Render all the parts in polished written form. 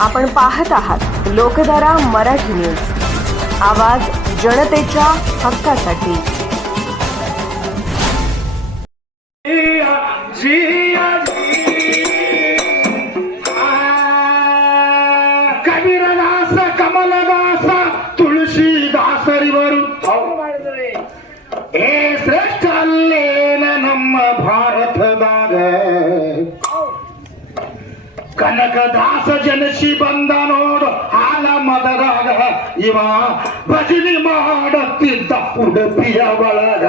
आपण पाहत आहात लोकधारा मराठी न्यूज, आवाज जनतेच्या हक्कासाठी. ಕಬೀರದಾಸ ಕಮಲದಾಸ ತುಳಸಿದಾಸರಿವರು ಏ ಶ್ರೇಷ್ಠ ಅಲ್ಲೇನ ನಮ್ಮ ಭಾರತದಾಗ ಕನಕದಾಸ ಜನಸಿ ಬಂದ ನೋಡು ಹಾಲ ಮದರಾಗ ಇವ ಭಜನೆ ಮಾಡುತ್ತಿದ್ದ ಉಡುಪಿಯ ಒಳಗ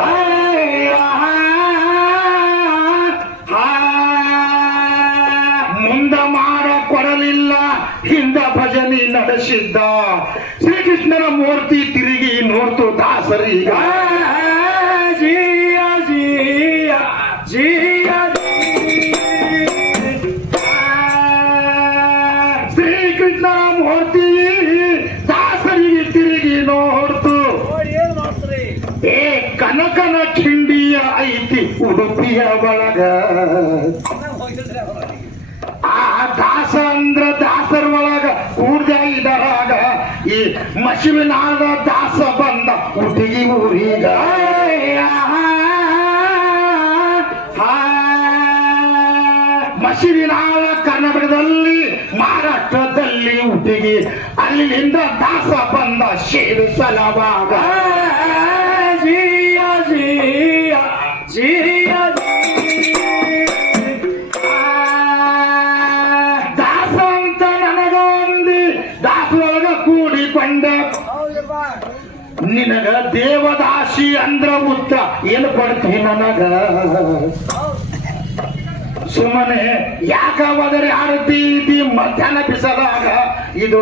ಮುಂದ ಮಾಡ ಕೊಡಲಿಲ್ಲ ಹಿಂದ ಭಜನೆ ನಡೆಸಿದ್ದ ಶ್ರೀಕೃಷ್ಣನ ಮೂರ್ತಿ ತಿರುಗಿ ನೋಡ್ತು ದಾಸರೀಗ ಜಿಯ ಜಿಯ ಜಿಯ ಶ್ರೀಕೃಷ್ಣ ಮೂರ್ತಿ ದಾಸರಿಗೆ ತಿರುಗಿ ನೋಡ್ತು ಏ ಕನಕನ ಖಿಂಡಿಯ ಐತಿ ಉಡುಪಿಯ ಒಳಗ ಆ ದಾಸ ಅಂದ್ರ ದಾಸರ ಒಳಗ ಕೂಡ್ದ ಇದರಾಗ ಈ ಮಶಿವಿನಾದ ದಾಸ ಬಂದ ಉಟಿಗಿ ಊರಿಗ ಮಶಿವಿನಾಳ ಕರ್ನಾಟಕದಲ್ಲಿ ಮಹಾರಾಷ್ಟ್ರದಲ್ಲಿ ಉಟಿಗಿ ಅಲ್ಲಿಂದ ದಾಸ ಬಂದ ಸೇರಿಸಲವಾಗ ಜಿಯ ಜಿಯ ಜಿಯ ದಾಸ ಅಂತ ನನಗೊಂದಿ ದಾಸೊಳಗ ಕೂಡಿಕೊಂಡ ನಿನಗ ದೇವದಾಸಿ ಅಂದ್ರ ಉತ್ತರ ಏನು ಕೊಡ್ತೀನಿ ನನಗ ಸುಮ್ಮನೆ ಯಾಕ ಹೋದರೆ ಆಡ್ತೀತಿ ಮಧ್ಯಾಹ್ನ ಬಿಸದಾಗ ಇದು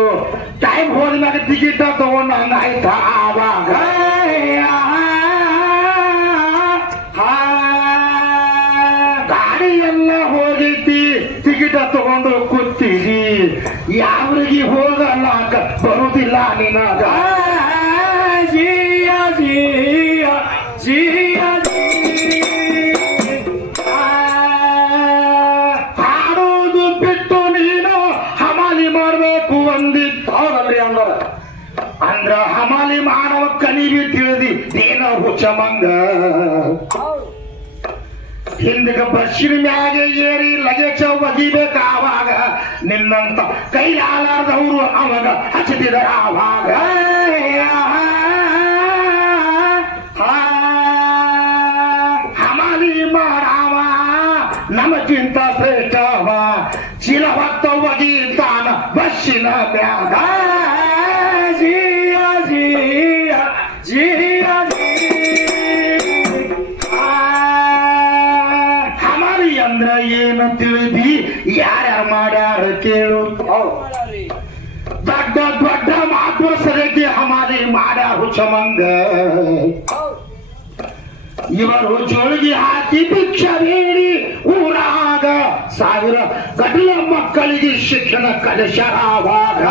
ಟೈಮ್ ಹೋದ್ಮ್ಯಾಗ ಟಿಕೆಟ್ ತಗೊಂಡ ಆಯ್ತಾ ಆವಾಗ ಗಾಡಿ ಎಲ್ಲ ಹೋಗೈತಿ ಟಿಕೆಟ್ ತಗೊಂಡು ಕೂತೀವಿ ಯಾವ್ರಿಗೆ ಹೋಗಲಾಕ ಬರುದಿಲ್ಲ ನಿನಗ ಜಿಯ ಜಿಯ ಜಿಯ ಹಾಡೋದು ಬಿಟ್ಟು ನೀನು ಹಮಾಲಿ ಮಾಡ್ಬೇಕು ಅಂದಿತ್ತು ಅಂದ್ರ ಹಮಾಲಿ ಮಾಡವ ಕನಿವಿ ತಿಳಿದಿ ಏನ ಹುಚ್ಚಮಂಗ ಹಿಂದಕ್ಕೆ ಬಸ್ಸಿನ ಮ್ಯಾಗೆ ಏರಿ ಲಗೇಜ ಒಗಿಬೇಕ ಆವಾಗ ನಿನ್ನಂತ ಕೈಲಾಲಾರ್ದವ್ರು ಅವಾಗ ಹಚ್ಚದಿದ ಆವಾಗ ಹಮಾಲಿ ಮಾಡವ ನಮಗಿಂತ ಶ್ರೇಷ್ಠವ ಚೀಲ ಹೊತ್ತ ಒಗಿತಾನ ಬಸ್ಸಿನ ಮ್ಯಾಗ ಜಿಯ ಜಿಯ ಜಿಯ ಹಮಾಲಿ ಅಂದ್ರ ಏನು ತಿಳಿದಿ ಯಾರ್ಯಾರು ಮಾಡ್ಯಾರ ಕೇಳು ದೊಡ್ಡ ದೊಡ್ಡ ಮಾತು ಸರಿಯಾಗಿ ಹಮಾಲಿ ಮಾಡ್ಯಾರ ಹುಚ್ಚಮಂಗ ಇವರು ಜೋಳಿಗೆ ಹಾಕಿ ಭಿಕ್ಷೆ ಬೇಡಿ ಊರಾಗ ಸಾವಿರ ಗಟ್ಟಲ ಮಕ್ಕಳಿಗೆ ಶಿಕ್ಷಣ ಕಲಿಸರಾವಾಗ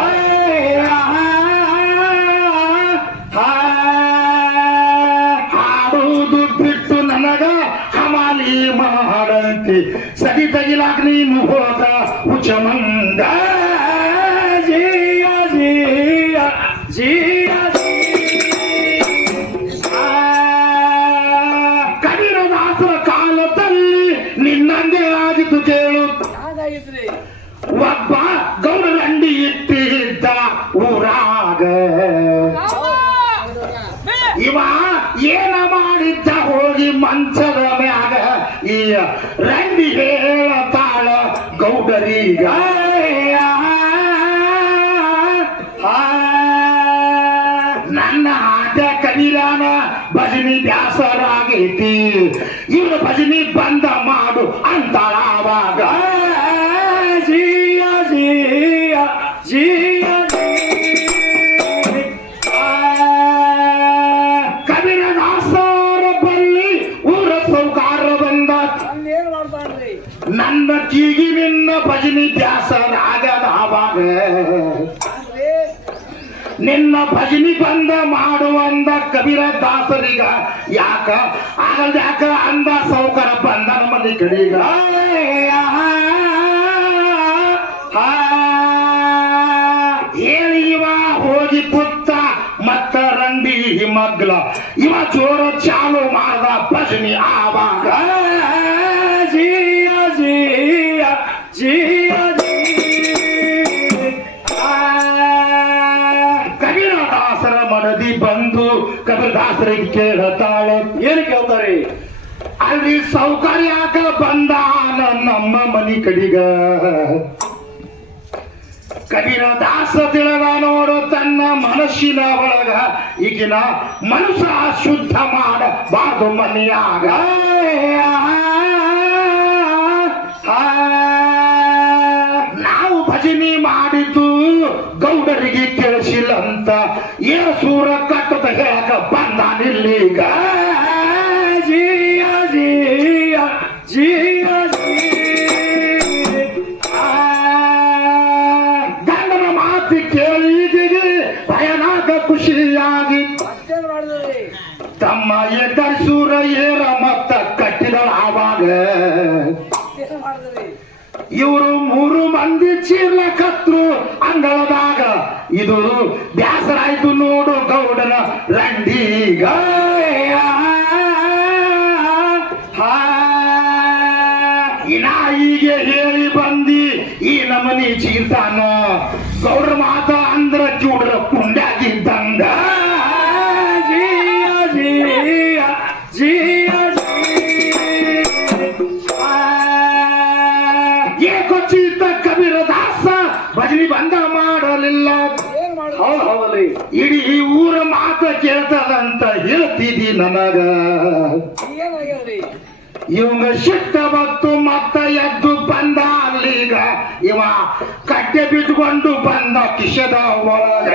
ಹಾಡುವುದು ಬಿಟ್ಟು ನನಗ ಹಮಾಲಿ ಮಾಡಂತೆ ಸದಿ ತಗಿಲಾಕ ನೀನು ಹೋದ ಹುಚ್ಚಮಂಗ ಜಿಯ ಜಿಯ ಜಿಯ ಕಬೀರದಾಸರ ಕಾಲದಲ್ಲಿ ನಿನ್ನಂಗೆ ಆಗಿತ್ತು ಕೇಳು ಒಬ್ಬ ಗೌಡರಂಡಿ ಇಟ್ಟಿದ್ದ ಊರಾಗ ಇವ ಏನ ಮಾಡಿದ್ದ ಹೋಗಿ ಮಂಚದ ಮ್ಯಾಗ ಈ ರಂಡಿ ಹೇಳತಾಳ ಗೌಡರೀಗ ನನ್ನ ಆಟ ಕಬೀರನ ಭಜನಿ ಬ್ಯಾಸರಾಗೈತಿ ಇವ್ರ ಭಜನಿ ಬಂದ ಮಾಡು ಅಂತಾಳ ಆವಾಗ ಜಿಯ ಜಿಯ ಜಿಯ ಕಬೀರದಾಸರ ಬಲ್ಲಿ ಊರ ಸೌಕಾರ ಬಂದ ನನ್ನ ಕೀಗಿ ನಿನ್ನ ಭಜನಿ ಬ್ಯಾಸರಾಗದ ಆವಾಗ ನಿನ್ನ ಭಜನಿ ಬಂದ ಮಾಡುವಂದ ಕಬೀರದಾಸರಿಗ ಯಾಕ ಆಗಲ್ದ ಯಾಕ ಅಂದ ಸೌಕರ ಬಂದ ನಮ್ಮಲ್ಲಿ ಕಡೆಗ ಮಗ್ಲ ಇವ ಜೋರ ಚಾಲು ಮಾಡ್ದ ಭಜನಿ ಆವಾಗ ಜಿಯ ಜಿಯ ಜಿಯ ಕಬೀರದಾಸರ ಮನದಿ ಬಂದು ಕಬೀರದಾಸರಿಗೆ ಕೇಳತಾಳೆ. ಏನು ಕೇಳ್ತಾರೆ? ಅಲ್ಲಿ ಸೌಕರ್ಯಾಕ ಬಂದ ನಮ್ಮ ಮನಿ ಕಡಿಗ. ಕಬೀರದಾಸ ತಿಳಿದ ನೋಡು ತನ್ನ ಮನಸ್ಸಿನ ಒಳಗ ಈಗಿನ ಮನಸ್ಸ ಶುದ್ಧ ಮಾಡಬಾರ್ದು ಮನೆಯಾಗ. ನಾವು ಭಜನೆ ಮಾಡಿದ್ದು ಗೌಡರಿಗೆ ಕೇಳಿಸಿಲ್ಲ ಅಂತ ಏಸೂರ ಕಟ್ಟದ ಹೇಳಕ ಬಂದಾನಿಲ್ಲೀಗ. ಜಿಯ ಜಿಯ ಜಿಯ ಗಂಡನ ಮಾತು ಕೇಳಿದಿಗೆ ಭಯನಾಗ ಖುಷಿಯಾಗಿ ತಮ್ಮ ಎದ್ದರಿಸೂರ ಏರ ಮತ್ತ ಕಟ್ಟಿದ ಆವಾಗ ಇವರು 3 ಮಂದಿ ಚೀರ್ಲಕತ್ರು ಅಂಗಳದಾಗ. ಇದು ಬ್ಯಾಸರಾಯ್ತು ನೋಡು ಗೌಡನ ರಂಡೀಗ. ನಾಯಿಗೆ ಹೇಳಿ ಬಂದಿ ಈ ನಮನಿ ಚೀರ್ತಾನ ಗೌಡ್ರ ಮಾತ ಅಂದ್ರ ಚೂಡ್ರ ಕುಂಡಾಗಿದ್ದಂಗ. ಜಿಯ ಜಿಯ ಜಿಯ ಏಕೊಚಿತ ಕಬೀರದಾಸ ಭಜನಿ ಬಂದ ಮಾಡಲಿಲ್ಲ. ಹೌದು ಹೌದಲ್ರಿ. ಇಡೀ ಊರ ಮಾತ ಕೇಳ್ತದಂತ ಹೇಳ್ತಿದಿ ನನಗ. ಏನಾಗ್ಯದ್ರಿ? ಇವಂಗ ಶಿಟ್ಟ ಬತ್ತು ಮತ್ತ ಎದ್ದು ಬಂದ ಅಲ್ಲೀಗ. ಇವ ಕಟ್ಟೆ ಬಿಟ್ಕೊಂಡು ಬಂದ ಕಿಶದ ಒಳಗ.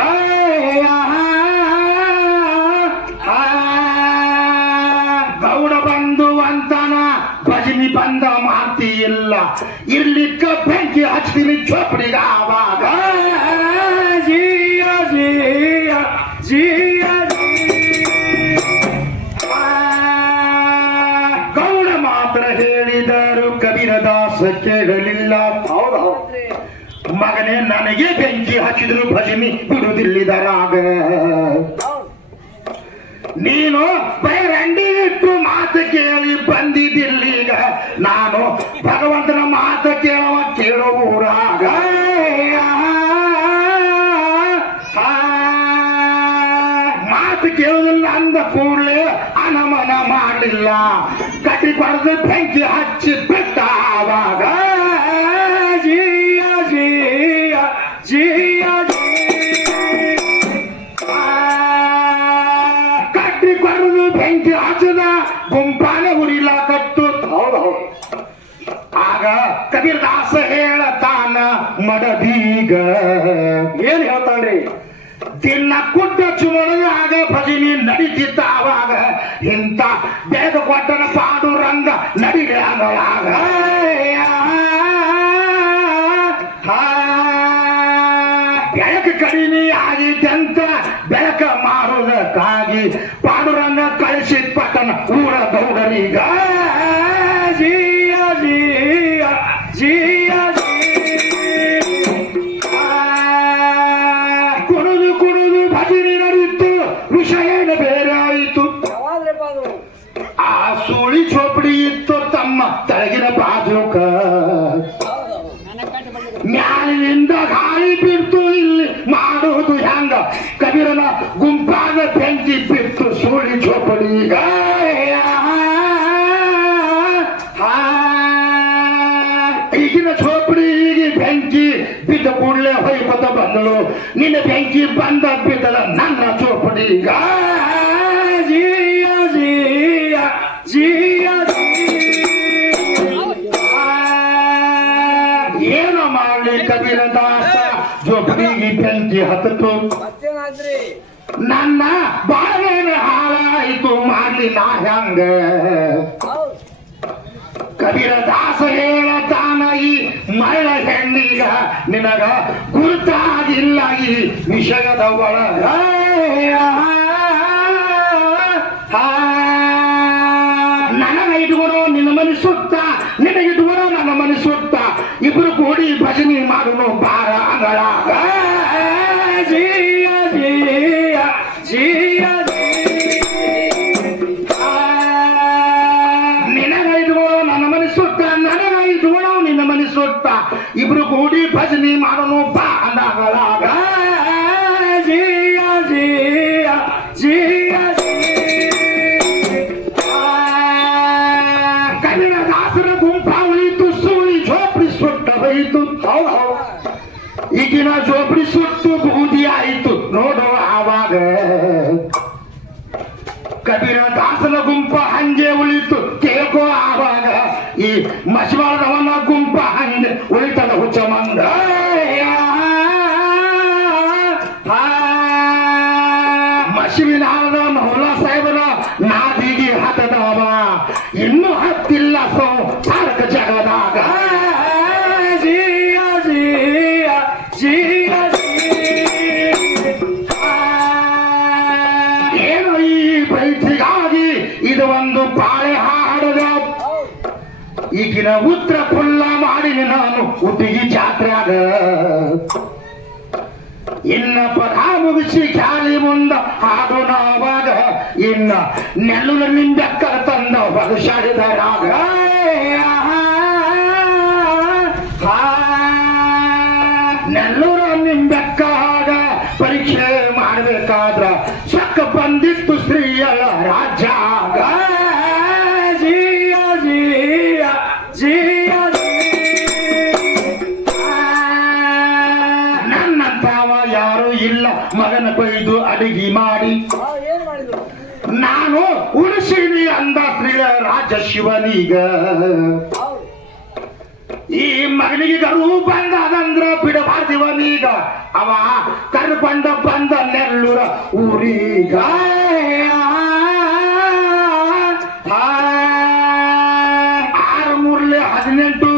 ಗೌಡ ಬಂದು ಅಂತಾನ ಭಜನಿ ಬಂದ ಮಾತಿ ಇಲ್ಲ. ಇರ್ಲಿಕ್ಕ ಬೆಂಕಿ ಹಚ್ತೀನಿ ಚೋಪಡಿಗ ಆವಾಗ. ಜಿಯ ಜಿಯ ಜಿಯ ಗೌಡ ಮಾತ್ರ ಹೇಳಿದರು ಕಬೀರದಾಸ ಕೇಳಲಿಲ್ಲ. ಹೌದು ಹೌದ್ರಿ. ಮಗನೇ ನನಗೆ ಬೆಂಕಿ ಹಚ್ಚಿದ್ರು ಭಜನಿ ಬಿಡುವುದಿಲ್ಲಿದರಾಗ. ನೀನು ಬೈರಂಡಿ ಇಟ್ಟು ಮಾತು ಕೇಳಿ ಬಂದಿದ್ದಿಲ್ಲೀಗ. ನಾನು ಭಗವಂತನ ಮಾತು ಕೇಳೋ ಊರಾಗ. ಮಾತು ಕೇಳುವುದಿಲ್ಲ ಅಂದ ಕೂಡಲೇ ಅನಮನ ಮಾಡಲಿಲ್ಲ. ಕಟ್ಟಿ ಪಡೆದು ಬೆಂಕಿ ಹಚ್ಚಿ ಬಿಟ್ಟ ಆವಾಗ. ಜಿಯ ಜಿಯ ಜಿಯ ಕಟ್ಟಿ ಪಡೆದು ಬೆಂಕಿ ಹಚ್ಚದ ಗುಂಪಾನೆ ಉರಿಲಾಕತ್ತು. ಹೌದು ಹೌದು. ಆಗ ಕಬೀರದಾಸ ಹೇಳತಾನ ಮಡದೀಗ. ಏನ್ ಹೇಳ್ತಾನ್ರಿ? ದಿನ ಕುಟ್ಟ ಚುಮಳದಾಗ ಭಜನಿ ನಡೀತಿತ್ತ ಆವಾಗ. ಇಂಥ ಬೇದ ಕೊಟ್ಟನ ಪಾಂಡುರಂಗ ನಡಿಲೆ ಅಂಗಳಾಗ. ಬೆಳಕು ಕಡಿಮೆ ಆಗಿದ್ದಂತ ಬೆಳಕ ಮಾರುವುದಕ್ಕಾಗಿ ಪಾಂಡುರಂಗ ಕಳಿಸಿ ಪಟ್ಟಣ ಊರ ಗೌಡರೀಗ. ಜಿಯ ಜಿಯ ಜಿಯ ಕುಡಿದು ಕುಡಿದು ಭಜನೆ ನಡೀತು. ವಿಷಯ ಬೇರೆ ಆಯಿತು. ಆ ಸೂಳಿ ಚೋಪಡಿ ಇತ್ತು ತಮ್ಮ ತಳಗಿನ ಬಾಜುಕ. ಮ್ಯಾಲಿನಿಂದ ಗಾಳಿ ಬಿಡ್ತು. ಇಲ್ಲಿ ಮಾಡುವುದು ಹೆಂಗ? ಕಬೀರನ ಗುಂಪಾದ ಬೆಂಕಿ ಬಿಟ್ಟು ಸೂಳಿ ಚೋಪಡಿಗ. ಈಗಿನ ಚೋಪಡಿ ಈಗ ಬೆಂಕಿ ಬಿದ್ದ ಕೂಡಲೇ ಹೊಯ್ಕೊತ ಬಂದಳು. ನಿನ್ನ ಬೆಂಕಿ ಬಂದ ಬಿದ್ದಲ ನನ್ನ ಚೋಪಡಿಗ. ಜಿಯ ಜಿಯ ಜಿಯ ಏನು ಮಾಡಲಿ ಕಬೀರದಾಸ ಜೋಪಡಿಗೆ ಬೆಂಕಿ ಹತ್ತಿತು. ನನ್ನ ಬಾಳೆನ ಹಾಳಾಯಿತು ಮಾಡಲಿ ನಾ ಹೆಂಗ? ಕಬೀರದಾಸ ಹೇಳತಾನ ಈ ಮಳ ಹೆಣ್ಣಿಗ ನಿನಗ ಗುರುತಾಗಿಲ್ಲ ಈ ವಿಷಯದ ಒಳಗ. ನನಗ ಇಟ್ಕೊಡೋ ನಿನ್ನ ಮನೆ ಸುತ್ತ, ನಿನಗಿಟ್ಕೊಡೋ ನನ್ನ ಮನೆ ಸುತ್ತ. ಇಬ್ರು ಕೂಡಿ ಭಜನೆ ಮಾಡುನು ಬಾರ ಅಂಗಳಾಗ. ಜಿಯ ಜಿಯ ಜಿಯ ಇಬ್ರು ಕೂಡಿ ಭಜನಿ ಮಾಡೋನು ಬಾ ಅಂದಾಗಲಾಗ ಜಿಯ ಜಿಯ ಜಿಯ ಕನ್ನಡ ದಾಸರ ಗುಂಪ ಉಳಿತು ಸುಳಿ ಜೋಪಡಿ ಸುಟ್ಟ ಬೈತು ಈಗಿನ ಜೋಪಡಿ ಸುಟ್ಟು ಬೂದಿ ಆಯಿತು ನೋಡು ಆವಾಗ ಕಬೀರ ದಾಸನ ಗುಂಪ ಹಂಗೆ ಉಳಿತು ಕೇಳ್ಕೋ ಆವಾಗ ಈ ಮಶವಾಳದವನ ಗುಂಪ ಹಂಗೆ ಉಳಿತದ ಹುಚ್ಚ ಮಂದ ಮಶಿವಿನಾಳದ ಮೌಲಾ ಸಾಹೇಬನ ನಾದಿಗೆ ಹತ್ತದವ ಇನ್ನೂ ಹತ್ತಿಲ್ಲ ಸಾರಕ ಜಗದಾಗ ಜಿಯ ಜಿಯ ಜಿಯ ಏನು ಈ ಬೈತಿಗಾಗಿ ಇದು ಒಂದು ಪಾಳೆ ಹಾಡದ ಈಗಿನ ಉತ್ತರ ಫುಲ್ಲ ಮಾಡಿನಿ ನಾನು ಹುಟ್ಟಿಗೆ ಜಾತ್ರೆಯಾಗ ಇನ್ನ ಪದ ಮುಗಿಸಿ ಖ್ಯಾಲಿ ಮುಂದ ಹಾಡು ನಾವಾಗ ಇನ್ನ ನೆಲ್ಲುಲ ನಿಂಬೆಕ್ಕ ತಂದ ಹೊಗಸಾಡಿದರಾಗ ನೆಲ್ಲೂರ ನಿಂಬೆಕ್ಕಾಗ ಪರೀಕ್ಷೆ ಮಾಡಬೇಕಾದ್ರ ಸಕ್ಕ ಬಂದಿತ್ತು ಸ್ತ್ರೀಯಳ ರಾಜ್ಯ ಜಿಯ ಜಿಯ ಜಿಯ ನನ್ನಂತವ ಯಾರು ಇಲ್ಲ ಮಗನ ಕೊಯ್ದು ಅಡಿಗೆ ಮಾಡಿ ನಾನು ಉಳಿಸೀನಿ ಅಂದ ಸ್ತ್ರೀಯ ರಾಜ ಶಿವನೀಗ ಈ ಮಗನಿಗೆ ಗರು ಬಂದದಂದ್ರ ಬಿಡಬಾರ್ದಿವನೀಗ ಅವ ಕರ್ಕೊಂಡ ಬಂದ ನೆಲ್ಲೂರ ಊರೀಗ ಆರು ಮೂರ್ಲೆ 18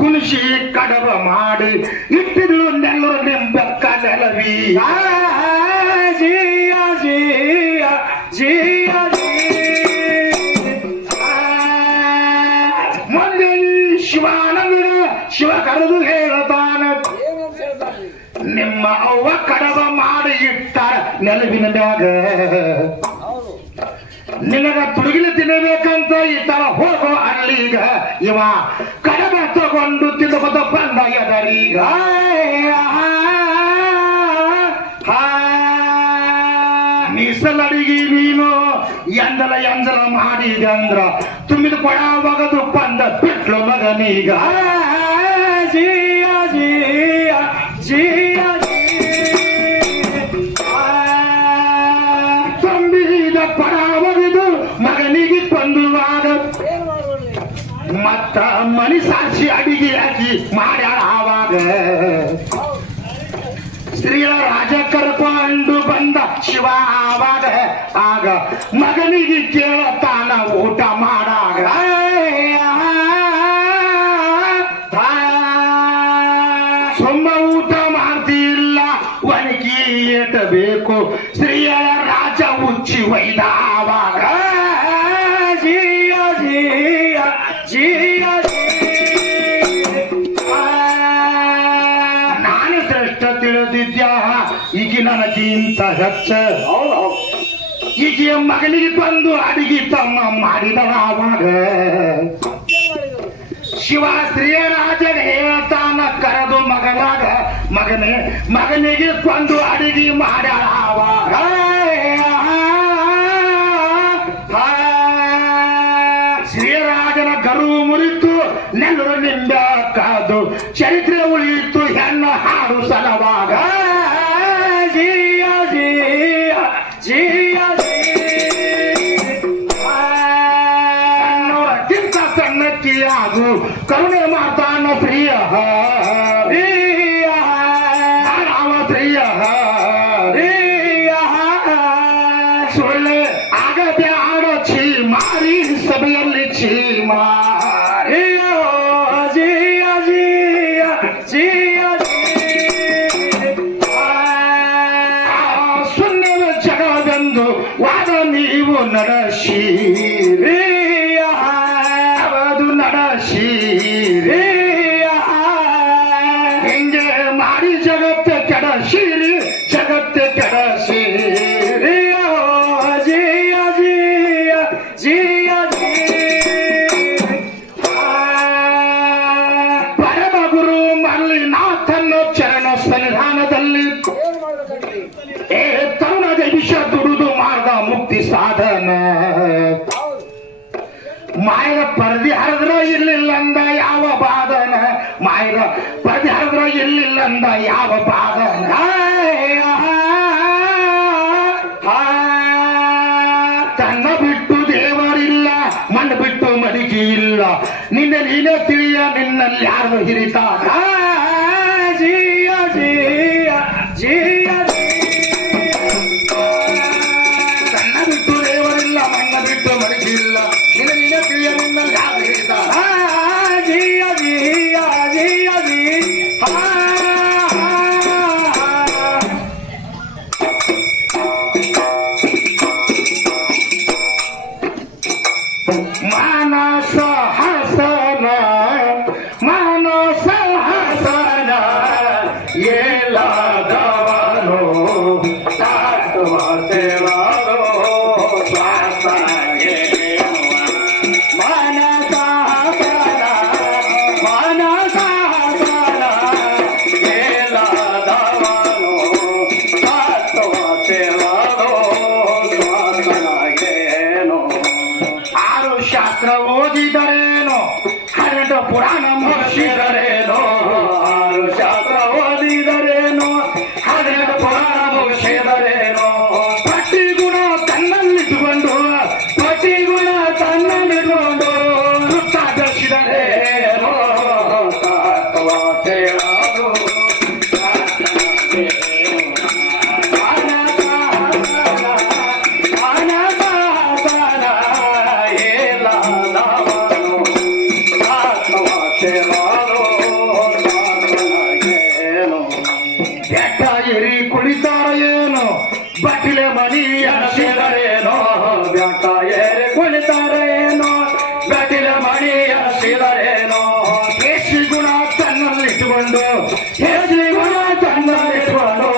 ಗುಣಿಸಿ ಕಡವ ಮಾಡಿ ಇಟ್ಟಿದ್ಲು ನೆಲ್ಲೂರ ನಿಂಬೆಕ್ಕ ನೆಲವಿ ಜಿಯ ಜಿಯ ಜಿಯ ಮುಂದೆ ಶಿವಾನಂದ ಶಿವ ಕರೆದು ಹೇಳತಾನ ನಿಮ್ಮ ಅವ್ವ ಕಡವ ಮಾಡಿ ಇಟ್ಟಾರ ನೆಲವಿನ ಮ್ಯಾಗ ನಿನಗ ತುಡುಗಿನ ತಿನ್ನಬೇಕಂತ ಈ ತರ ಹೋಗೋ ಅಲ್ಲಿಗ ಇವ ಕಡವ ತಗೊಂಡು ತಿನ್ನಬದ ಬಂದ ಎದರೀಗ ಮೀಸಲಡಿಗೆ ನೀನು ಎಂಜಲ ಮಾಡಿದೆ ಅಂದ್ರ ತುಂಬಿದ ಕೊಡ ಒಗದು ಬಂದ ಬಿಟ್ಲು ಮಗನೀಗ ಜಿಯ ಜಿಯ ಜಿಯ ತುಂಬಿದ ಕೊಡ ಒಗೆದು ಮಗನಿಗೆ ಕೊಂದುವಾಗ ಮತ್ತ ಮನಿ ಸಾಕ್ಷಿ ಅಡಿಗೆ ಹಾಕಿ ಮಾಡ್ಯಾಳ ಆವಾಗ ಸ್ತ್ರೀಯ ರಾಜ ಕರ್ಕೊಂಡು ಬಂದ ಶಿವ ಆವಾಗ ಆಗ ಮಗನಿಗೆ ಕೇಳತಾನ ಊಟ ಮಾಡಾಗ ಸುಮ್ಮ ಊಟ ಮಾಡ್ತಿಲ್ಲ ಒಣಗಿ ಏಟಬೇಕು ಸ್ತ್ರೀಯರ ರಾಜ ಉಚ್ಚಿ ಒಯ್ದ ಆವಾಗ ಜಿಯ ಜಿಯ ಜಿಯ ನಾನು ಶ್ರೇಷ್ಠ ತಿಳಿದಿದ್ಯ ಈಗ ನನಗಿಂತ ಹೆಚ್ಚ ಈಗ ಮಗನಿಗೆ ಬಂದು ಅಡಿಗೆ ತಮ್ಮ ಮಾಡಿದವ ಆವಾಗ ಶಿವ ಸ್ತ್ರೀಯ ರಾಜನ ಹೇಳ್ತಾನ ಕರೆದು ಮಗನಾಗ ಮಗನಿಗೆ ಕೊಂದು ಅಡಿಗೆ ಮಾಡ್ಯಾಳ ಆವಾಗ ಶ್ರೀರಾಜನ ಗರು ಮುರಿತು ನೆಲ್ಲರು ನಿಂದ ಕಾದು ಚರಿತ್ರೆ ಉಳಿಯಿತು ಹೆಣ್ಣು ಹಾಡು ಸಲವಾಗ ಜಿಯ ಜಿಯ ಜಿಯ ಕಿಂತ ಸಣ್ಣಕ್ಕಿಯಾಗು ಕರುಣೆ ಮಾಡ್ತಾನ ಪ್ರಿಯ ರಾಮ ಪ್ರಿಯ ಸೊಳ್ಳೆ ಆಗದೆ ಆಡೋ ಛೀ ಮಾರಿ ಸಭೆಯಲ್ಲಿ ಛೀ ಮಾರಿ ಜಿಯ ಜಿಯ ಜಿಯ ಸುಣ್ಣದ ಜಗವೆಂದು ವಾದ ನೀವು ನಡೆಸಿರಿ ಅವದು ನಡೆಸಿರಿ ಹಿಂಗೆ ಮಾಡಿ ಜಗತ್ತೆ ಕೆಡಸಿರಿ ಜಗತ್ತೆ ಕೆಡಸಿರಿ ಜಿಯ ಜಿಯ ಜಿಯ ಪರಮ ಗುರು ಮಾಯದ ಪರದಿ ಹರಿದ್ರ ಇರ್ಲಿಲ್ಲ ಅಂದ ಯಾವ ಬಾದನ ಮಾಯದ ಪರದಿ ಹರಿದ್ರ ಇರ್ಲಿಲ್ಲ ಅಂದ ಯಾವ ಬಾದನ ತನ್ನ ಬಿಟ್ಟು ದೇವರಿಲ್ಲ ಮಣ್ಣು ಬಿಟ್ಟು ಮಡಿಕೆ ಇಲ್ಲ ನಿನ್ನ ನೀನೇ ತಿಳಿಯ ನಿನ್ನಲ್ಲಿ ಯಾರು ಹಿರಿತಾರ ಜಿಯ ಜಿಯ ಜಿಯ ತನ್ನ ಬಿಟ್ಟು ದೇವರಿಲ್ಲ ಮಣ್ಣು ಬಿಟ್ಟು ಮಡಿಕೆ ಇಲ್ಲ ನಿನ್ನ ನೀನೇ ತಿಳಿಯ ನಿನ್ನಲ್ಲಿ ಯಾರು ಹಿರಿತಾರ ಜಿಯ ಜಿಯ ಜಿಯ ಜಿ ಮಾನಸ ಹಸನ ಮಾನಸ ಹಸನ ಏಲಾದವನು ತಾಟುವ ದೇವರು ಸ್ವಾತಗೆ ಮಾನಸ ಹಸನ ಮಾನಸ ಹಸನ ಏಲಾದವನು ತಾಟುವ ದೇವರು ಸ್ವಾತಗೇನು ಆರು ಶಾಸ್ತ್ರ ಓದಿದರೇನೋ ಹನ್ನೆರಡು ಪುರಾಣ ಮುಗಿಸಿದರೇನೋ ಆರು ಶಾಸ್ತ್ರ ಓದಿದರೇನೋ ಹನ್ನೆರಡು ಪುರಾಣ ಮುಗಿಸಿದರೇನೋ ಪಟ್ಟಿ ಗುಣ ತನ್ನಲ್ಲಿಟ್ಟುಕೊಂಡು ಪಟ್ಟಿ ಗುಣ ತನ್ನಲ್ಲಿಟ್ಟುಕೊಂಡು ವೃತ್ತ ಬೆಳೆಸಿದರೇನೋ ತತ್ವ ತೇಳದು ಬೆಟ್ಟಗಿರಿ ಕುಳಿತಾರ ಏನು ಬಟ್ಲೆ ಮನಿ ಅನಸಿದರೇನೋ ಬೆಟ್ಟ ಏರಿ ಕುಳಿತಾರ ಏನು ಬಟ್ಲೆ ಮನಿ ಅನಸಿದರೇನೋ ಕೇಸಿ ಗುಣ ತನ್ನಲ್ಲಿಟ್ಟುಕೊಂಡು ಕೇಸಿ ಗುಣ ತನ್ನಲ್ಲಿಟ್ಟುಕೊಂಡು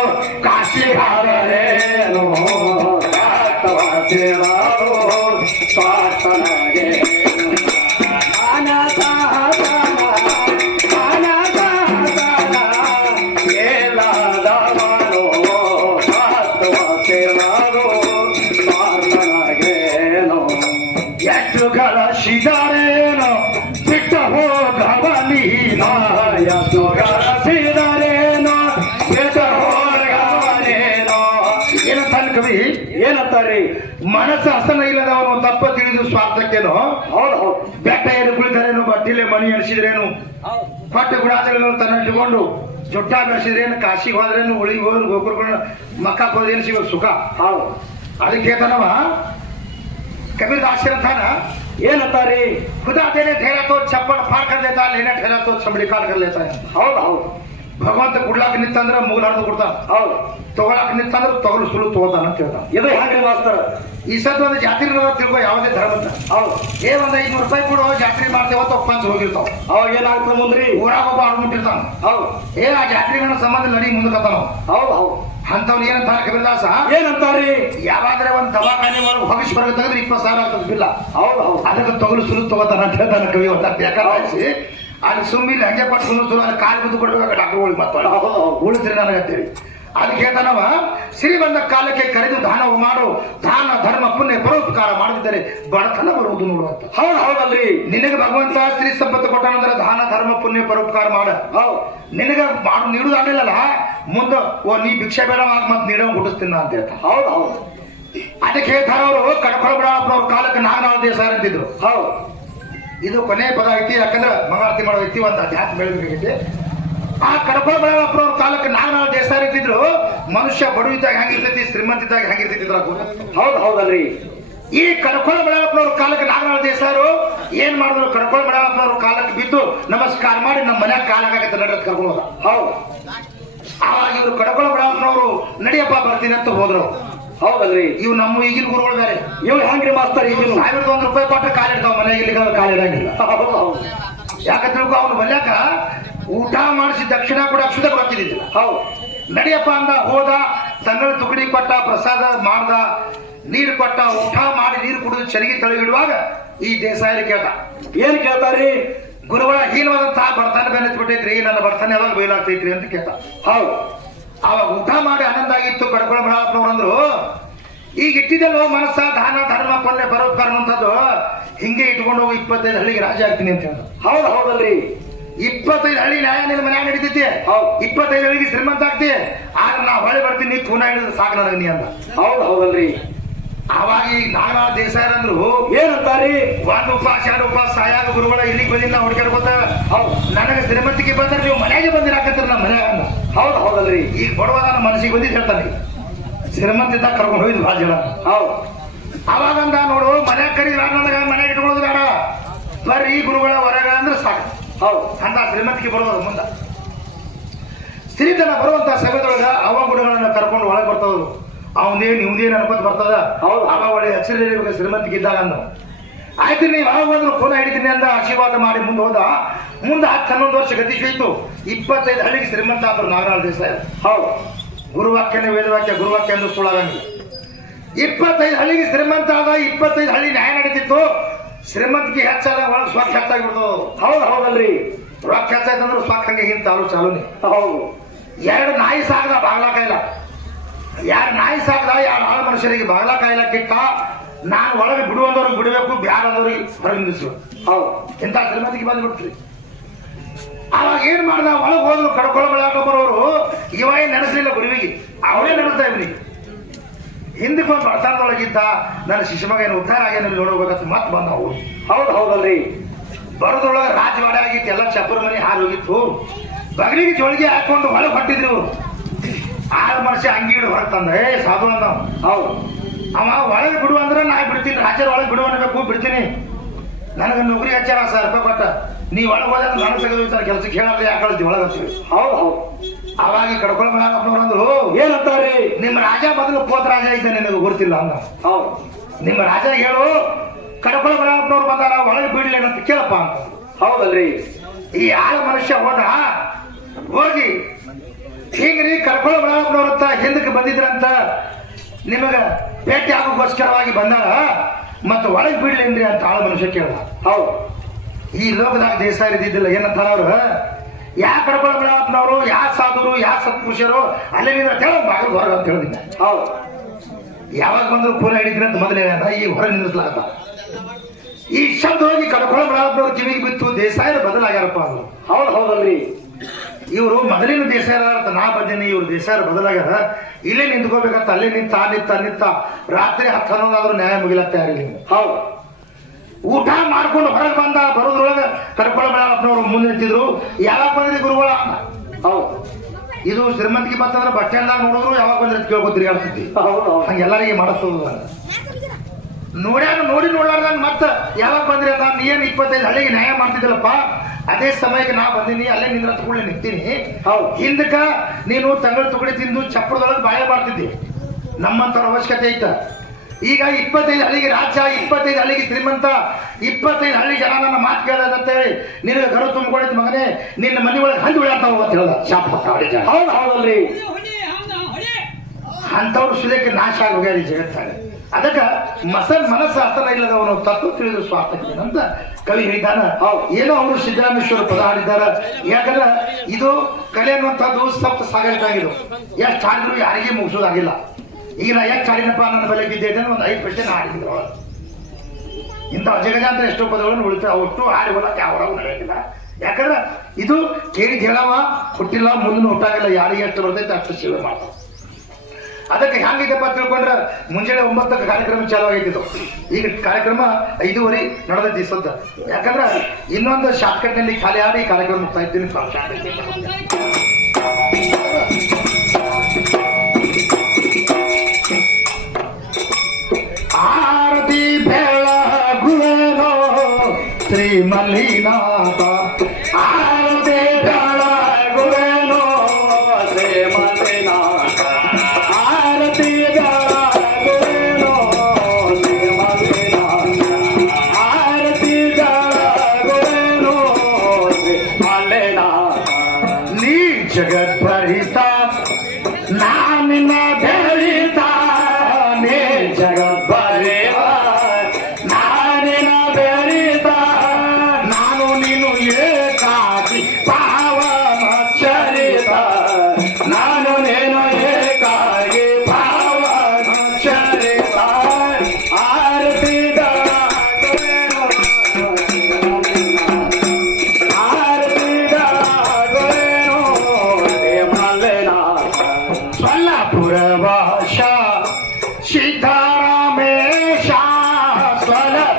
ಕಾಶಿ ಹಾರರೇನೋ ಸ್ವಾತನಾಗೆ ಮಾನಸ ಹಸನ ಮಾನಸ ಹಸನ ಏಲಾದವನು ತಾಟುವ ದೇವರು ಸ್ವಾತನಾಗೇನು ಎಷ್ಟು ಗಳಿಸಿದರೇನು ಬಿಟ್ಟು ಹೋಗವನೀನೋ ಎಷ್ಟು ಗಳಿಸಿದರೇನು ಬಿಟ್ಟು ಹೋಗವನೇನೋ ಏನಂತಾನೆ ಕವಿ ಏನಂತಾರ್ರಿ ಮನಸ್ಸು ಹಸನ ಇಲ್ಲದವನು ತಪ್ಪ ತಿಳಿದು ಸ್ವಾರ್ಥಕ್ಕೇನು ಹೌದು ಹೌದು ಬೆಟ್ಟ ಏರಿ ಕುಳಿತರೇನು ಬಟ್ಟಿಲೆ ಮಣಿ ಎಣಿಸಿದ್ರೇನು ಪಟ್ಟ ಗುಡಾದಗಳನ್ನು ತನ್ನ ಇಟ್ಟುಕೊಂಡು ಜೊಟ್ಟ ಬೆಳೆಸಿದ್ರೇನು ಕಾಶಿಗೆ ಹೋದ್ರೇನು ಉಳಿಗೆ ಹೋದ್ರು ಗೋಪುರಗಳನ್ನ ಮಕ್ಕಕ್ಕೆ ಹೋದ್ರೇನು ಸಿಗೋ ಸುಖ ಹೌದು ಅದಕ್ಕೆ ತನವ कबीर दास थान ಏನಂತಾರಿ खुदा देने ठहरा तो छप्पन फाड़ कर देता लेने ठहरा तो चमड़ी काट कर लेता है ಹೌದು ಹೌದು ಭಗವಂತ ಕುಡ್ಲಾಕ ನಿಂತಂದ್ರ ಮೂಲ ಹರಿದು ಕೊಡ್ತಾನ ಹೌದು ತಗೊಳಕ್ ನಿಂತಂದ್ರ ತಗೊಳು ಸುಳ್ಳು ತಗೋತಾನ ಅಂತ ಹೇಳ್ತಾನ ಇದು ಹೆಂಗ್ರಿ ಮಾಸ್ತರ ಈ ಸತ್ ಒಂದು ಜಾತ್ರೆ ತಿಳ್ಕೊ ಯಾವುದೇ ಧರ್ಮದ ಹೌದು ಏ ಒಂದ್ 500 ರೂಪಾಯಿ ಕೊಡು ಜಾತ್ರೆ ಮಾಡ್ತೇವತ್ತ ಪಂಚ ಹೋಗಿರ್ತಾವ ಅವಾಗ ಏನಾಗ್ತದೆ ಮುಂದ್ರಿ ಊರಾಗ ಒಬ್ಬ ಅಡ್ಬಿಟ್ಟಿರ್ತಾನ ಹೌದು ಏ ಆ ಜಾತ್ರೆಗಳ ಸಂಬಂಧ ನಡಿ ಮುಂದಕತ್ತಾನ ಹೌದು ಹೌದು ಅಂತವ್ನ ಏನಂತಾರ ಕಬೀರದಾಸ ಏನಂತಾರಿ ಯಾವಾದ್ರೆ ಒಂದ್ ದವಾಖಾನೆ ಒಳಗೆ ಹೋಗಿಸ್ ಬರಗ ತೆಗೆದ್ರೆ 20,000 ಆಗ್ತದ ಬಿಲ್ಲ ಹೌದು ಹೌದು ಅದಕ್ಕೆ ತಗೊಳು ಸುಳ್ಳು ತಗೋತಾನ ಅಂತ ಹೇಳ್ತಾನ ಕವಿ ಒಟ್ಟ ಬೇಕಾಗಿ ಅಲ್ಲಿ ಸುಮ್ಮಿಲ್ಲ ಹಂಗೆ ಕೊಟ್ಟು ಸುಳ್ಳು ಅಲ್ಲಿ ಕಾಲು ಬಿದ್ದು ಕೊಡ್ಬೇಕು ಡಾಕ್ಟರ್ಗಳಿಗೆ ಮತ್ತೆ ಉಳಿಸ್ರಿ ನನಗಂತೇಳಿ ಅದಕ್ಕೆ ಹೇಳ್ತಾನವ ಸಿರಿ ಬಂದ ಕಾಲಕ್ಕೆ ಕರೆದು ದಾನವ ಮಾಡು ದಾನ ಧರ್ಮ ಪುಣ್ಯ ಪರೋಪಕಾರ ಮಾಡದಿದ್ದರೆ ಬಡತನ ಬರುವುದು ನೋಡುವಂತ ಹೌದು ಹೌದಲ್ರಿ ನಿನಗೆ ಭಗವಂತ ಸ್ತ್ರೀ ಸಂಪತ್ತು ಕೊಟ್ಟಾನಂದ್ರೆ ದಾನ ಧರ್ಮ ಪುಣ್ಯ ಪರೋಪಕಾರ ಮಾಡ ಹೌದು ನಿನಗೆ ಮಾಡು ನೀಡುದು ಆಗಲಿಲ್ಲಲ್ಲ ಮುಂದೆ ಓ ನೀ ಭಿಕ್ಷೆ ಬೇಡ ಮತ್ತೆ ನೀಡೋ ಹುಟ್ಟಿಸ್ತೀನ ಅಂತ ಹೇಳ್ತಾನೆ ಹೌದು ಹೌದು ಅದಕ್ಕೆ ಹೇಳ್ತಾರ ಅವರು ಕಡಕೊಳಬಡಾಪನವ್ರ ಕಾಲಕ್ಕೆ ನಾಗನಾಳ ದೇಸಾರ ಅಂತಿದ್ರು ಹೌದು ಇದು ಕೊನೆ ಪದ ಐತಿ ಯಾಕಂದ್ರೆ ಮಂಗಳಾರತಿ ಮಾಡೋ ಐತಿ ಒಂದು ಅಧ್ಯಾತ್ಮ ಬೆಳಬೇಕಾಗೈತಿ ಆ ಕಡಕೊಳಬಡಾಪನವ್ರ ಕಾಲಕ್ಕೆ ನಾಗನಾಳ ದೇಸಾರ ಇರ್ತಿದ್ರು ಮನುಷ್ಯ ಬಡವಿದ್ದಾಗ ಹೆಂಗಿರ್ತೈತಿ ಶ್ರೀಮಂತಿದ್ದಾಗ ಹೆಂಗಿರ್ತೈತಿ ಹೌದು ಹೌದಲ್ರಿ ಈ ಕಡಕೊಳಬಡಾಪನವ್ರ ಕಾಲಕ್ಕೆ ನಾಗನಾಳ ದೇಸಾರು ಏನ್ ಮಾಡಿದ್ರು ಕಡಕೊಳಬಡಾಪನವ್ರ ಕಾಲಕ್ಕೆ ಬಿದ್ದು ನಮಸ್ಕಾರ ಮಾಡಿ ನಮ್ಮ ಮನ್ಯಾಗ ಕಾಲಾಗತ್ತೆ ನಡೆದ್ ಕರ್ಕೊಂಡು ಹೋದ ಹೌದು ಆವಾಗ ಇವ್ರು ಕಡಕೊಳಬಡಾಪನವರು ನಡಿಯಪ್ಪ ಬರ್ತೀನಿ ಅಂತ ಹೋದ್ರು ಹೌದಲ್ರಿ ಇವು ನಮ್ಮ ಈಗಿನ ಗುರುಗಳು ಬೇರೆ ಇವ್ ಹೆಂಗ್ರಿ ಮಾಸ್ತರ್ ಈಗ 1,001 ರೂಪಾಯಿ ಕೊಟ್ಟ ಕಾಲಿಡ್ತಾವ ಮನೆಗೆ ಇಲ್ಲಿ ಕಾಲಿಡಂಗಿಲ್ಲ ಹೌದು ಹೌದು ಯಾಕೆ ತಿಳ್ಕೊ ಅವ್ನು ಮಲ್ಯಾಕ ಊಟ ಮಾಡಿಸಿ ದಕ್ಷಿಣ ಕೂಡ ಅಕ್ಷುದ ಬರ್ತಿದ್ದಿಲ್ಲ ಹೌದು ನಡಿಯಪ್ಪ ಅಂದ ಹೋದ ತಂಗಳ ತುಕಡಿ ಕೊಟ್ಟ ಪ್ರಸಾದ ಮಾಡ್ದ ನೀರು ಕೊಟ್ಟ ಊಟ ಮಾಡಿ ನೀರು ಕುಡಿದು ಚರಿಗೆ ತಳಗಿಡುವಾಗ ಈ ದೇಸಾಯಿ ಕೇಳ್ದ ಏನ್ ಕೇಳ್ತಾರ್ರಿ ಗುರುಗಳ ಹೀನವಾದಂತಹ ಬರ್ತಾನೆ ಬೆನ್ನತ್ಬಿಟ್ಟೈತ್ರಿ ನನ್ನ ಬರ್ತಾನೆ ಯಾವಾಗ ಬಯಲಾಗ್ತೈತ್ರಿ ಅಂತ ಕೇಳ್ದ ಹೌದು ಅವಾಗ ಊಟ ಮಾಡಿ ಆನಂದ ಆಗಿತ್ತು ಕಡ್ಕೊಳ ಬಡಾಪನವ್ರು ಅಂದ್ರು ಈಗ ಇಟ್ಟಿದ್ದಲ್ಲೋ ಮನಸ್ಸ ದಾನ ಧರ್ಮ ಪಲ್ಯ ಪರೋಪಕಾರ ಅನ್ನುವಂಥದ್ದು ಹಿಂಗೆ ಇಟ್ಕೊಂಡು ಹೋಗಿ 25 ಹಳ್ಳಿಗೆ ರಾಜ ಆಗ್ತೀನಿ ಅಂತ ಹೇಳ. ಹೌದು ಹೌದಲ್ರಿ. 25 ಹಳ್ಳಿ ನ್ಯಾಯ ನಿನ್ನ ಮನ್ಯಾಗ ನಡೀತೈತಿ. ಹೌದು. 25 ಹಳ್ಳಿಗೆ ಶ್ರೀಮಂತ ಆಗ್ತಿ. ಆಗ ನಾ ಹೊಳೆ ಬರ್ತೀನಿ ಪೂನ ಹಿಡಿದ್ರೆ ಸಾಕು ನನಗೆ ನೀ ಅಂತ. ಹೌದು ಹೌದಲ್ರಿ. ಅವಾಗ ಈ ನಾನಾ ದೇಸಾಯರಂದ್ರು ಏನಂತಾರಿ? ಒಂದ್ ಉಪವಾಸ 2 ಉಪವಾಸ ಸಾಯಾಗ ಗುರುಗಳ ಇಲ್ಲಿಗೆ ಬಂದಿನ ಹುಡುಗಿರ್ಬೋದ. ಹೌದು. ನನಗೆ ಶ್ರೀಮಂತಿಗೆ ಬಂದ್ರೆ ನೀವು ಮನೆಗೆ ಬಂದಿರಾಕತ್ತೀರ ನಮ್ಮ ಮನ್ಯಾಗ ಅಂದ. ಹೌದು ಹೌದಲ್ರಿ. ಈಗ ಬಡವ ನನ್ನ ಮನಸ್ಸಿಗೆ ಬಂದಿದ್ದು ಹೇಳ್ತಾನೆ. ಶ್ರೀಮಂತಿದ್ದ ಕರ್ಕೊಂಡು ಹೋಗಿದ್ ಭಾಳ ಜನ. ಹೌದು. ಅವಾಗಂದ ನೋಡು ಮನ್ಯಾಗ ಕರೀದ್ರ ನನಗ ಮನೆಗೆ ಇಟ್ಕೊಳ್ಳೋದು ಬೇಡ, ಬರ್ರಿ ಗುರುಗಳ ಹೊರಗ ಅಂದ್ರೆ ಸಾಕು. ಹೌದು. ಅಂತ ಶ್ರೀಮಂತಿಗೆ ಬರೋದು ಮುಂದ ಸಿರಿತನ ಬರುವಂತ ಸಮಯದೊಳಗ ಅವ ಗುರುಗಳನ್ನ ಕರ್ಕೊಂಡು ಒಳಗೆ ಬರ್ತದ್ರು. ಅವನೇನ್ ಇವ್ದೇನ್ ಅನ್ಕೋತ ಬರ್ತದ. ಹೌದು. ಅವ ಒಳ್ಳೆ ಹಸಿರು ಶ್ರೀಮಂತಿಗೆ ಇದ್ದಾಗ ಅಂದ ಆಯ್ತು ನೀವು ಯಾವಾಗ ಬಂದ್ರು ಫೋನ್ ಹಿಡಿತೀನಿ ಅಂದ ಆಶೀರ್ವಾದ ಮಾಡಿ ಮುಂದೆ ಹೋದ. ಮುಂದೆ 10-11 ವರ್ಷ ಗತಿಸೋಯ್ತು. 25 ಹಳ್ಳಿಗೆ ಶ್ರೀಮಂತ ಆದ್ರು ನಾಗರಾಳ ದೇಸಾಯಿ. ಹೌದು. ಗುರುವಾಕ್ಯನೇ ವೇದವಾಕ್ಯ, ಗುರುವಾಕ್ಯ ಅಂದ್ರೆ ಸುಳ್ಳಾಗಂಗಿಲ್ಲ. 25 ಹಳ್ಳಿಗೆ ಶ್ರೀಮಂತ ಆದ. 25 ಹಳ್ಳಿ ನ್ಯಾಯ ನಡೀತಿತ್ತು. ಶ್ರೀಮಂತಿಗೆ ಹೆಚ್ಚಾದ ಒಳಗೆ ಸ್ವಕ್ ಹೆಚ್ಚಾಗಿಬಿಡ್ತದ. ಹೌದು ಹೌದಲ್ರಿ. ರೊಕ್ಕ ಹೆಚ್ಚಾಯ್ತಂದ್ರೆ ಸ್ವಕ್ ಹಂಗೆ ಹಿಂಗೆ ಚಾಲೂನಿ. ಹೌದು. 2 ನಾಯಿ ಸಾಕದ ಬಾಗ್ಲಾ ಕಾಯಿಲ. 2 ನಾಯಿ ಸಾಕದ 2 ಆಳ ಮನುಷ್ಯರಿಗೆ ಬಾಗ್ಲಾ ಕಾಯಿಲ ಕಿಟ್ಟ. ನಾನು ಒಳಗೆ ಬಿಡುವಂದವ್ರಿಗೆ ಬಿಡಬೇಕು, ಬ್ಯಾಡ ಅಂದವ್ರಿಗೆ ಹೊರಗೆ ನಿಲ್ಲಿಸ್ಬೇಕು. ಹೌದು. ಇಂಥ ಶ್ರೀಮಂತಿಗೆ ಬಂದ್ಬಿಟ್ರಿ. ಅವಾಗ ಏನ್ ಮಾಡ್ದ, ಒಳಗೆ ಹೋದ್ರು ಕಡ್ಕೊಳ್ಳೋ ಬರೋರು. ಇವ ಏನ್ ನೆನೆಸ್ಲಿಲ್ಲ ಗುರುವಿಗೆ, ಅವನೇ ನೆನೆಸ್ತಾ ಇವ್ರಿಗೆ. ಹಿಂದಕ್ಕೆ ಒಂದು ಬಡತನದೊಳಗಿದ್ದ ನನ್ನ ಶಿಶುಮಗ ಏನು ಉದ್ಧಾರ ಆಗ್ಯಾನ ನೋಡ್ಬೇಕಂತ ಮತ್ತೆ ಬಂದ ಅವ್ರು. ಹೌದು ಹೌದಲ್ರಿ. ಬರೋದ್ರೊಳಗೆ ರಾಜವಾಡೆ ಆಗಿತ್ತು. ಎಲ್ಲ ಚಪ್ಪರ ಮನೆ ಹಾಲು ಹೋಗಿತ್ತು. ಬಗಲಿಗೆ ಜೋಳಿಗೆ ಹಾಕೊಂಡು ಒಳಗೆ ಹೊಟ್ಟಿದ್ರು ಅವ್ರು. ಆಳ ಮನುಷ್ಯ ಅಂಗಿ ಹಿಡಿದು ಹೊರಗೆ ತಂದ. ಸಾಧು ಅಂದ. ಹೌದು. ಅವ ಒಳಗೆ ಬಿಡು ಅಂದ್ರೆ ನಾ ಬಿಡ್ತೀನಿ. ರಾಜ್ಯದ ಒಳಗೆ ಬಿಡು ಅನ್ನಬೇಕು, ಬಿಡ್ತೀನಿ. ನನಗೆ ನೌಕರಿ ಹಚ್ಚಾರ 1000 ರೂಪಾಯಿ ಕೊಟ್ಟ. ನೀ ಒಳಗೆ ಹೋದ ನನಗೆ ತೆಗೆದೋಗ್ತಾರೆ ಕೆಲಸಕ್ಕೆ ಹೇಳಲ್ಲ. ಯಾಕೆ ಕಳಿಸ್ತೀವಿ ಒಳಗೆ ಹಚ್ತೀವಿ. ಹೌದು ಹೌದು. ಅವಾಗ ಕಡ್ಕೊಳ್ಳ ಅಂದ್ರು ಏನಂತಾರಿ? ನಿಮ್ಮ ರಾಜ ಮೊದಲು ಪೋತ ರಾಜ ಇದ್ದ ನಿನಗೆ ಗೊತ್ತಿಲ್ಲ ಅಂದ. ಹೌದು. ನಿಮ್ಮ ರಾಜ ಹೇಳು ಕಡ್ಕೊಳ್ಳ ಬಳ್ಳಾಪನವ್ರು ಬಂದಾರ ಒಳಗೆ ಬಿಡ್ಲಿ ಅಂತ ಕೇಳಪ್ಪ ಅಂತ. ಹೌದಲ್ರಿ. ಈ ಆಳ ಮನುಷ್ಯ ಹೋಗಿ ಹಿಂಗ್ರಿ ಕಡ್ಕೊಳ್ಳ ಬಳ್ಳಾಪನವ್ರ ಹಿಂದಕ್ಕೆ ಬಂದಿದ್ರಂತ ನಿಮಗ ಭೇಟಿ ಆಗೋಕ್ಕೋಸ್ಕರವಾಗಿ ಬಂದಾರ ಮತ್ತು ಒಳಗೆ ಬಿಡ್ಲೇನ್ರಿ ಅಂತ ಆಳ ಮನುಷ್ಯ ಕೇಳ್ದ. ಹೌದು. ಈ ಲೋಕದಾಗ ದೇಶ ಇದ್ದಿದ್ದಿಲ್ಲ. ಏನಂತಾರ ಅವ್ರು, ಯಾ ಕಡ್ಕೊಳ್ಳ ಬಳ್ಳಾಪನವರು, ಯಾ ಸಾಧುರು, ಯಾ ಸತ್ಪುರುಷರು ಅಲ್ಲಿಂದ ಬಾಗಿಲು ಹೊರಗ ಅಂತ ಹೇಳಿದ್ದೆ. ಹೌದು. ಯಾವಾಗ ಬಂದ್ರು ಕೂಲ ಹಿಡಿದ್ರಿ ಅಂತ ಮೊದಲೇ ಈಗ ಹೊರ ನಿಲ್ಲಿಸ್ಲಾಗತ್ತ. ಈ ಶಬ್ದ ಹೋಗಿ ಕಡ್ಕೊಳ್ಳ ಬಳ್ಳಾಪನವ್ರ ಕಿವಿಗೆ ಬಿತ್ತು. ದೇಸಾಯರು ಬದಲಾಗ್ಯಾರಪ್ಪ ಅಂದ್ರು. ಹೌದು ಹೌದಲ್ರಿ. ಇವರು ಮೊದಲಿನ ದೇಸಾಯರ ಅಂತ ನಾ ಬಂದೀನಿ. ಇವ್ರು ದೇಸಾಯರು ಬದಲಾಗ್ಯಾರ. ಇಲ್ಲೇ ನಿಂತ್ಕೋಬೇಕಂತ ಅಲ್ಲೇ ನಿಂತ ರಾತ್ರಿ 10-11 ಆದ್ರೂ ನ್ಯಾಯ ಮುಗಿಲಕ್ಕ ತಯಾರಿಲ್ಲ. ಹೌದು. ಊಟ ಮಾಡ್ಕೊಂಡು ಹೊರಗೆ ಬಂದ. ಬರೋದ್ರೊಳಗೆ ಕಡ್ಕೊಳ್ಳ ಬಳ್ಳಾಪನವ್ರು ಮುಂದೆ ನಿಂತಿದ್ರು. ಯಾವಾಗ ಬಂದ್ರಿ ಗುರುಗಳ? ಹೌದು. ಇದು ಶ್ರೀಮಂತಿಗೆ ಬರ್ತಂದ್ರೆ ಬಸ್ ಸ್ಟ್ಯಾಂಡ್ದಾಗ ನೋಡಿದ್ರು ಯಾವಾಗ ಬಂದ್ರೆ ಕೇಳ್ಕೊತೀರಿ ಹೇಳ್ತಿದ್ವಿ. ಹೌದು. ಹಂಗೆಲ್ಲರಿಗೆ ಮಾಡಿಸ್ತದ. ನೋಡಿ ನೋಡ್ಲಾರ್ದಂಗ ಮತ್ತೆ ಯಾವಾಗ ಬಂದ್ರಿ ಅಂತ. ನೀನ್ 25 ಹಳ್ಳಿಗೆ ನ್ಯಾಯ ಮಾಡ್ತಿದ್ದಲ್ಲಪ್ಪ, ಅದೇ ಸಮಯಕ್ಕೆ ನಾ ಬಂದೀನಿ. ಅಲ್ಲೇ ನಿಂದ್ರ ತಗೊಳ್ಳಿ ನಿಂತೀನಿ. ಹೌದು. ಹಿಂದಕ್ಕ ನೀನು ತಂಗಳು ತುಗಡಿ ತಿಂದು ಚಪ್ಪರದೊಳಗೆ ಬಾಯ ಮಾಡ್ತಿದ್ದಿ. ನಮ್ಮಂತವ್ರ ಅವಶ್ಯಕತೆ ಐತ. ಈಗ 25 ಹಳ್ಳಿಗೆ ರಾಜ್ಯ, 25 ಹಳ್ಳಿಗೆ ಶ್ರೀಮಂತ, 25 ಹಳ್ಳಿ ಜನ ನನ್ನ ಮಾತು ಕೇಳದಂತೇಳಿ ನಿನಗೆ ಗರು ತುಂಬಿಕೊಂಡಿದ್ ಮಗನೇ, ನಿನ್ನ ಮನೆ ಒಳಗೆ ಹಂದಿ ಉಳಿಯಾತಾವ ಅಂತ ಹೇಳ್ದ. ಶಾಪ. ಹೌದು ಹೌದಲ್ರಿ. ಅಂಥವ್ರು ಸುಲಿಕ್ಕೆ ನಾಶ ಆಗಿ ಹೋಗ್ಯಾರ ಈ ಜಗತ್ತಾಗ. ಅದಕ್ಕ ಮನಸ್ಸು ಹಸ್ತನ ಇಲ್ಲದವನು ತತ್ವ ತಿಳಿದು ಸ್ವಾರ್ಥಕ್ಕೆ ಅಂತ ಕವಿ ಹೇಳಿದ್ದಾನ. ಏನೋ ಅವರು ಸಿದ್ದರಾಮೇಶ್ವರ ಪದ ಹಾಡಿದ್ದಾರ. ಯಾಕಂದ್ರೆ ಇದು ಕಲೆ ಅನ್ನುವಂಥದ್ದು ಸಪ್ತ ಸಾಗರಿಕಾಗಿದ್ದು. ಎಷ್ಟು ಹಾಡಿದ್ರು ಯಾರಿಗೆ ಮುಗಿಸೋದಾಗಿಲ್ಲ. ಈಗ ನಾ ಎಷ್ಟು ಹಾಡಿನಪ್ಪ ನನ್ನ ಬೆಲೆ ಬಿದ್ದಿದ್ದೆ ಒಂದು 5 ಪೈಸೆ ಹಾಡಿದ್ರು. ಇಂಥ ಜಗಜಾಂತರ ಎಷ್ಟೋ ಪದಗಳನ್ನು ಉಳಿತಾವ. ಅಷ್ಟು ಹಾಡಿ ಹೋಲಕ್ಕೆ ಯಾವ ನಡೆಯೋದಿಲ್ಲ. ಯಾಕಂದ್ರೆ ಇದು ಕೇಳಿದ ಹೇಳವ ಹುಟ್ಟಿಲ್ಲ, ಮುಂದಿನ ಹುಟ್ಟಾಗಿಲ್ಲ. ಯಾರಿಗೆ ಎಷ್ಟು ಬರ್ತೈತೆ ಅಷ್ಟು ಸೇವೆ ಮಾಡ್ತಾವ. ಅದಕ್ಕೆ ಹೆಂಗಿದೆಪ್ಪ ತಿಳ್ಕೊಂಡ್ರೆ ಮುಂಜಾನೆ 9ಕ್ಕೆ ಕಾರ್ಯಕ್ರಮ ಚಾಲು ಆಗಿದ್ದು. ಈಗ ಕಾರ್ಯಕ್ರಮ 5:30 ನಡೆದೈತಿ ಸದ್ದ. ಯಾಕಂದ್ರೆ ಇನ್ನೊಂದು ಶಾರ್ಟ್ಕಟ್ ನಲ್ಲಿ ಖಾಲಿ ಆಡಿ ಕಾರ್ಯಕ್ರಮ ಮುಗ್ತಾ ಇದ್ದೀನಿ. ಆರತಿ ಬೆಳಗುವೆನೋ ಶ್ರೀ ಮಲ್ಲಿನಾಥ. ಆರತಿ ಬೆಳಗುವೆನೋ ಶ್ರೀ ಮಲ್ಲಿನಾಥ. ಆರತಿ ಬೆಳಗುವೆನೋ ಶ್ರೀ ಮಲ್ಲಿನಾಥ. ಆರತಿ ಬೆಳಗುವೆನೋ ಶ್ರೀ ಮಲ್ಲಿನಾಥ. ನೀ ಜಗದ್ಭರಿತ ನಾನಿನ ಬೆರಿತ. ನೀ ಜಗದ್ಭರಿತ ನಾನಿನ ಬೆರಿತ. ನಾನು ನೀನು ಏಕಾದಿ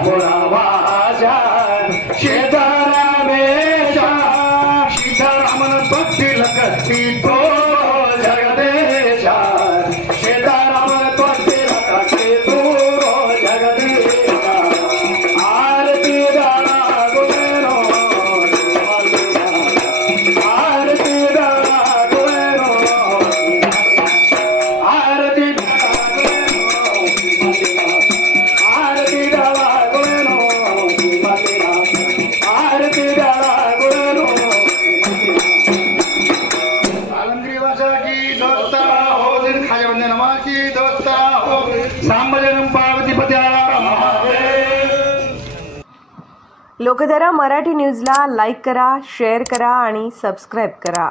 गुणावाजा सीतारामेशा सीतारामन त्वत्तील कत्ती तो जगदेशा सीतारामन त्वत्तील कत्ती तो जगदेशा आरती दाना गुणेनो आरती दाना गुणेनो आरती आरती दावा गुणेनो आरती दावा गुणेनो आलमगिरी वाचा की दोस्ता हो दिन खाजा बंदे नमा की दोस्ता हो सांबजनम पार्वती पत्याला महादेव. लोकधारा मराठी न्यूजला लाईक करा, शेअर करा आणि सबस्क्राईब करा.